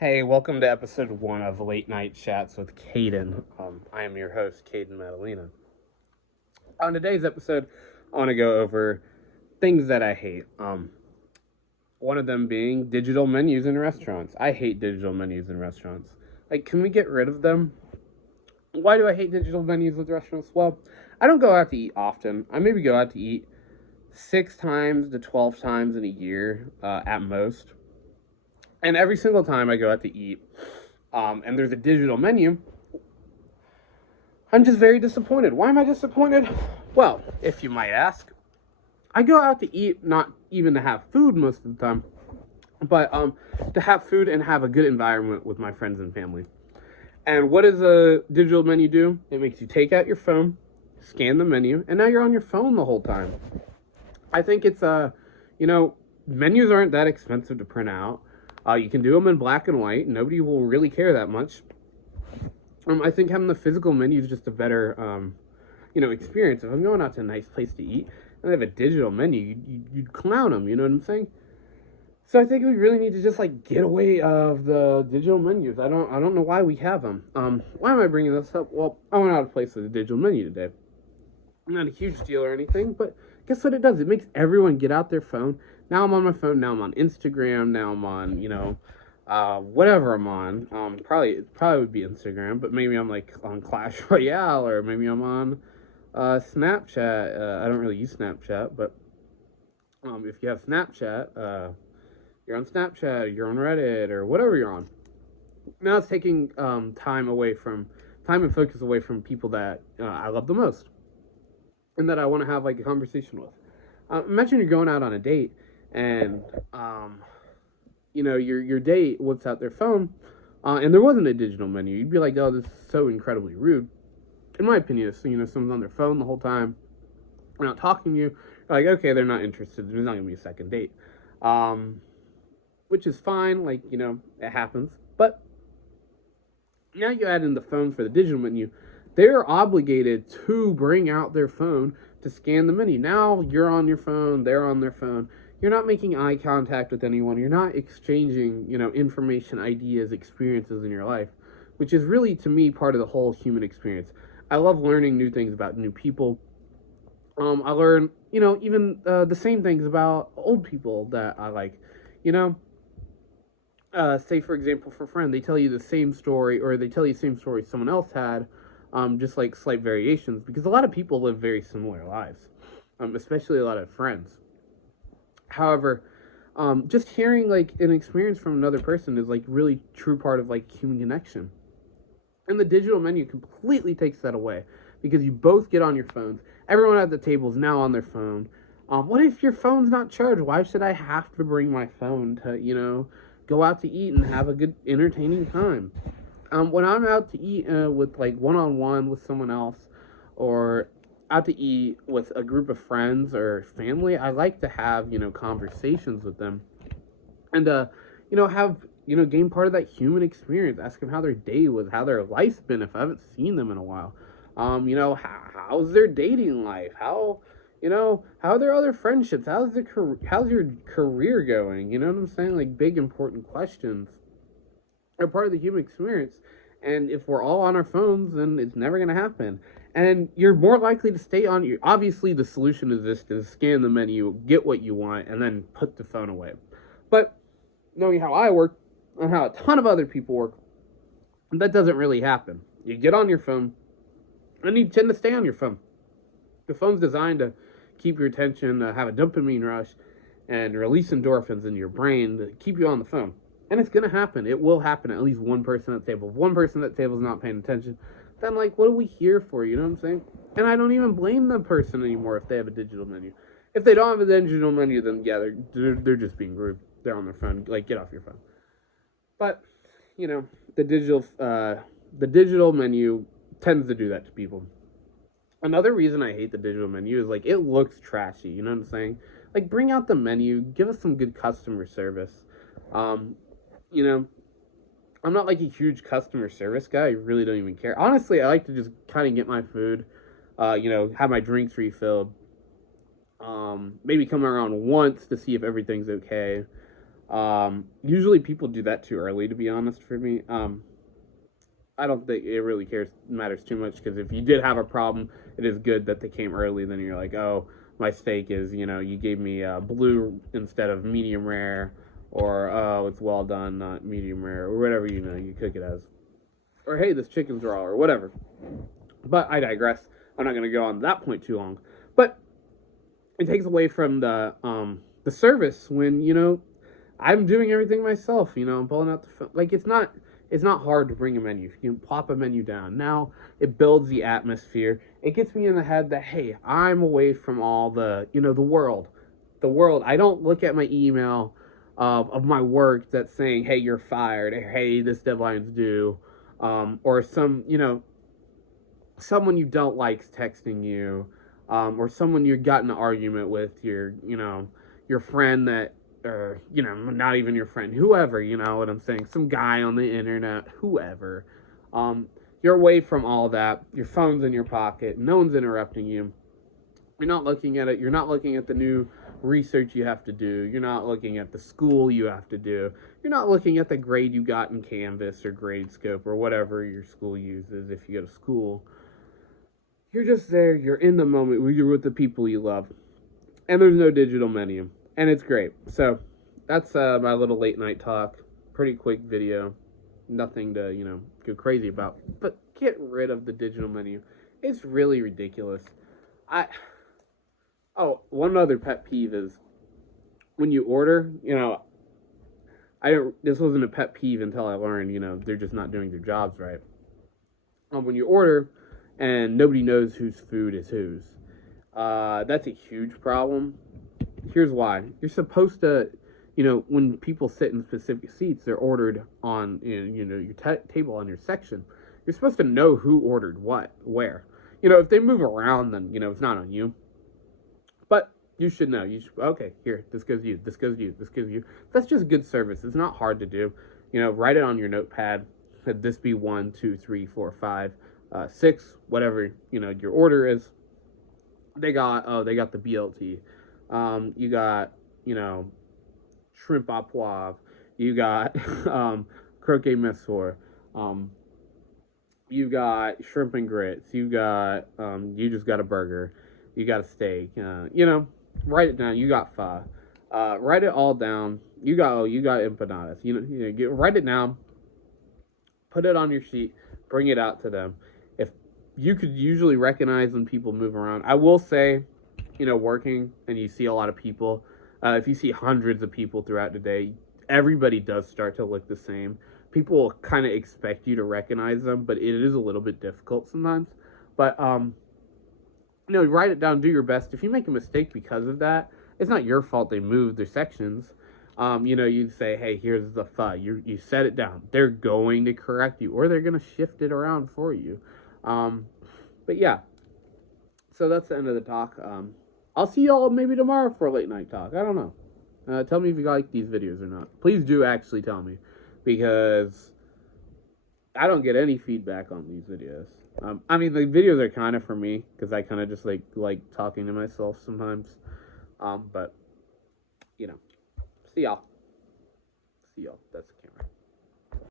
Hey, welcome to episode 1 of Late Night Chats with Caden. I am your host, Caden Madalena. On today's episode, I want to go over things that I hate. One of them being digital menus in restaurants. I hate digital menus in restaurants. Like, can we get rid of them? Why do I hate digital menus with restaurants? Well, I don't go out to eat often. I maybe go out to eat 6 times to 12 times in a year at most. And every single time I go out to eat, and there's a digital menu, I'm just very disappointed. Why am I disappointed? Well, if you might ask, I go out to eat not even to have food most of the time, but to have food and have a good environment with my friends and family. And what does a digital menu do? It makes you take out your phone, scan the menu, and now you're on your phone the whole time. I think it's menus aren't that expensive to print out. You can do them in black and white. Nobody will really care that much. I think having the physical menu is just a better, experience. If I'm going out to a nice place to eat and they have a digital menu, you'd clown them. You know what I'm saying? So I think we really need to just like get away of the digital menus. I don't know why we have them. Why am I bringing this up? Well, I went out of place with a digital menu today. Not a huge deal or anything, but guess what it does? It makes everyone get out their phone. Now I'm on my phone. Now I'm on Instagram. Now I'm on, whatever I'm on. Probably would be Instagram, but maybe I'm like on Clash Royale, or maybe I'm on Snapchat. I don't really use Snapchat, but if you have Snapchat, you're on Snapchat, you're on Reddit, or whatever you're on. Now it's taking time and focus away from people that I love the most and that I want to have like a conversation with. Imagine you're going out on a date and your date whips out their phone, and there wasn't a digital menu. You'd be like, "Oh, this is so incredibly rude." In my opinion, if someone's on their phone the whole time, they're not talking to you. You're like, okay, they're not interested. There's not gonna be a second date, which is fine. Like it happens. But now you add in the phone for the digital menu. They're obligated to bring out their phone to scan the menu. Now you're on your phone, they're on their phone. You're not making eye contact with anyone. You're not exchanging, information, ideas, experiences in your life, which is really, to me, part of the whole human experience. I love learning new things about new people. I learn, even the same things about old people that I like. You know, say for example, for a friend, they tell you the same story, or they tell you the same story someone else had, just like slight variations, because a lot of people live very similar lives, especially a lot of friends. However, just hearing like an experience from another person is like really true part of like human connection. And the digital menu completely takes that away because you both get on your phones. Everyone at the table is now on their phone. What if your phone's not charged? Why should I have to bring my phone to, go out to eat and have a good, entertaining time? When I'm out to eat with like one on one with someone else, or out to eat with a group of friends or family, I like to have conversations with them, and have gain part of that human experience. Ask them how their day was, how their life's been if I haven't seen them in a while. How's their dating life? How are their other friendships? How's your career going? You know what I'm saying? Like big important questions are part of the human experience. And if we're all on our phones, then it's never going to happen. And you're more likely to stay on your. Obviously, the solution is this: to scan the menu, get what you want, and then put the phone away. But knowing how I work and how a ton of other people work, that doesn't really happen. You get on your phone, and you tend to stay on your phone. The phone's designed to keep your attention, have a dopamine rush, and release endorphins in your brain to keep you on the phone. And it's going to happen. It will happen. At least one person at the table. If one person at the table is not paying attention, then, like, what are we here for? You know what I'm saying? And I don't even blame the person anymore if they have a digital menu. If they don't have a digital menu, then, yeah, they're just being rude. They're on their phone. Like, get off your phone. But, the digital menu tends to do that to people. Another reason I hate the digital menu is, like, it looks trashy. You know what I'm saying? Like, bring out the menu. Give us some good customer service. Um, you know, I'm not like a huge customer service guy. I really don't even care. Honestly, I like to just kind of get my food, have my drinks refilled. Maybe come around once to see if everything's okay. Usually people do that too early, to be honest, for me. I don't think it really matters too much, because if you did have a problem, it is good that they came early. Then you're like, oh, my steak is, you gave me blue instead of medium rare, or oh, it's well done, not medium rare, or whatever you cook it as, or hey, this chicken's raw, or whatever. But I digress. I'm not going to go on that point too long. But it takes away from the service when I'm doing everything myself. I'm pulling out the phone. Like, it's not hard to bring a menu. You can plop a menu down. Now it builds the atmosphere. It gets me in the head that, hey, I'm away from all the world. The world. I don't look at my email of my work that's saying, hey, you're fired. Or, hey, this deadline's due. Or someone you don't like's texting you. Or someone you got in an argument with, your friend that, or not even your friend, whoever, you know what I'm saying, some guy on the internet, whoever. You're away from all that. Your phone's in your pocket. No one's interrupting you. You're not looking at it. You're not looking at the new research you have to do. You're not looking at the school you have to do. You're not looking at the grade you got in Canvas or Gradescope or whatever your school uses if you go to school. You're just there. You're in the moment. You're with the people you love. And there's no digital menu. And it's great. So that's my little late night talk. Pretty quick video. Nothing to, go crazy about. But get rid of the digital menu. It's really ridiculous. One other pet peeve is when you order, this wasn't a pet peeve until I learned, they're just not doing their jobs right. When you order and nobody knows whose food is whose, that's a huge problem. Here's why. You're supposed to, when people sit in specific seats, they're ordered on, your table on your section. You're supposed to know who ordered what, where. If they move around, then, it's not on you. But you should know. Okay, here, this goes to you, this goes to you, this goes to you. That's just good service. It's not hard to do. Write it on your notepad. Could this be 1, 2, 3, 4, 5, 6, whatever, your order is. They got the BLT. You got, shrimp au poivre. You got croquet monsieur. You got shrimp and grits. You got you just got a burger. You got a steak. Write it down. You got pho. Write it all down. You got empanadas. Write it down. Put it on your sheet. Bring it out to them. If you could usually recognize when people move around, I will say, working and you see a lot of people, if you see hundreds of people throughout the day, everybody does start to look the same. People will kind of expect you to recognize them, but it is a little bit difficult sometimes. But, write it down, do your best. If you make a mistake because of that, it's not your fault they moved their sections. You say, hey, here's the pho. You set it down. They're going to correct you, or they're going to shift it around for you. But yeah, so that's the end of the talk. I'll see y'all maybe tomorrow for a late night talk. I don't know. Tell me if you like these videos or not. Please do actually tell me, because I don't get any feedback on these videos. The videos are kind of for me, because I kind of just like talking to myself sometimes. But see y'all. That's